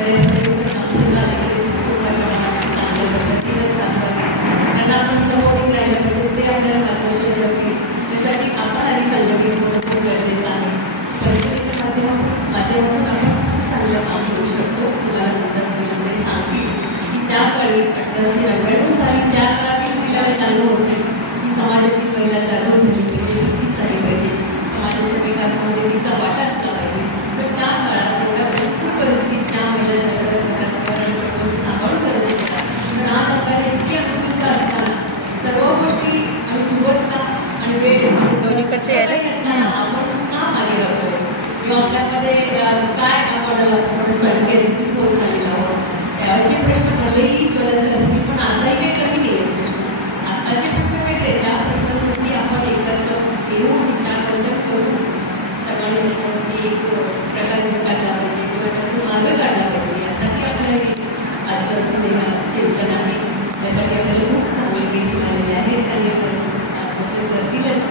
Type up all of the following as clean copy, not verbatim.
बरेच आमच्या चांगल्या पद्धतीने चालतात. त्यांना आपण सपोर्टिंग राहिलं पाहिजे, ते आपल्याला मार्गदर्शन करतील. त्यासाठी आपण आधी संघटित होणं खूप गरजेचं आहे. परिस्थितीच्या माध्यमातून आपण चांगलं काम करू शकतो. तुम्हाला नंतर ते सांगतील की त्या काळी 1899 साली त्या काळातील महिला चालू होते की समाजातील महिला जागृत झाली पाहिजे, शिक्षित झाली पाहिजे, समाजाच्या विकासामध्ये तिचा वाटा असला पाहिजे. तर त्या काळात एवढ्या भरपूर परिस्थितीत त्या महिला सांभाळून करत होत्या. तर आज आपल्याला इतकी अनुकूलता असताना, सर्व गोष्टी आणि सुबत्ता आणि वेळ असताना आपण का मागे राहतो किंवा आपल्यामध्ये काय आपण स्वयंकेंद्रित होत झालेलो आहोत. त्याचे प्रश्न भलेही ज्वलंत असतील, पण आताही काही कमी केले प्रश्न. आताचे प्रश्न वेगळे, त्या प्रश्नांवरती आपण एकत्र येऊन विचार करून सगळ्यांनी त्याच्यावरती एक प्रकाश काढला पाहिजे किंवा त्याचा मार्ग काढला पाहिजे. यासाठी आपल्याला आजचं असलेलं चिंतन आहे. यासाठी आपल्याला खूप चांगले गोष्टी आलेले आहेत. त्यांनी मार्गदर्शन करतीलच.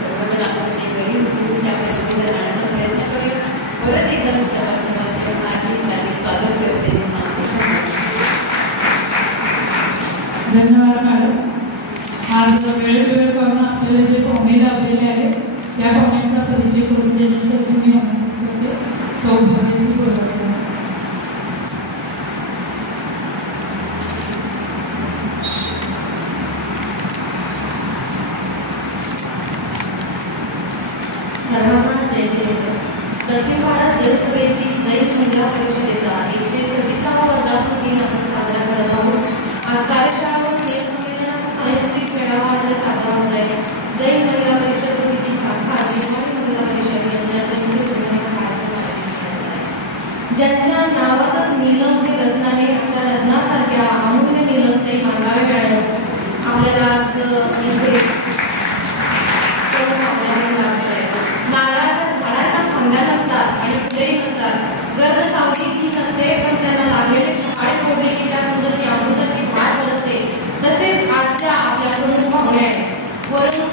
सर्वजण आपण ते घरी उठून त्या पद्धतीने जाण्याचा प्रयत्न करूया. परत एकदा सर्वांचं स्वागत करते. धन्यवाद मॅडम. आज वेळ करून आपल्याला जे पाहुणे लाभलेले आहेत त्या पाहुण्यांचा परिचय करून देण्यासाठी मी करते. सौभाग्यश्री बोलवते. सर्वांना जय जय. दक्षिण भारत जनसभेची दैनिक महिला परिषदेचा 126वा वर्धापन दिन आपण साजरा करत आहोत. आज कार्यशाळावर संमेलनाचा सांस्कृतिक मेळावा आज साजरा होत आहे. जैन महिला परिषद तिची शाखा जिल्हाणी महिला परिषद यांच्या संयुक्त कार्यक्रम आयोजित करण्यात आहे. ज्यांच्या नावातच नीलम हे रत्न आहे, अशा रत्नासारख्या अमूल्य नीलम ते मांडावे मॅडम आपल्याला आज इथे नारळाच्या झाडांना फांद्या नसतात आणि फुलेही नसतात. गर्द सावली नसते, पण त्यांना लागलेले शहाळे फोडले की त्यातून जशी अमृताची वाट बरसते, तसेच आजच्या आपल्या प्रमुख पाहुण्या आहेत. वरून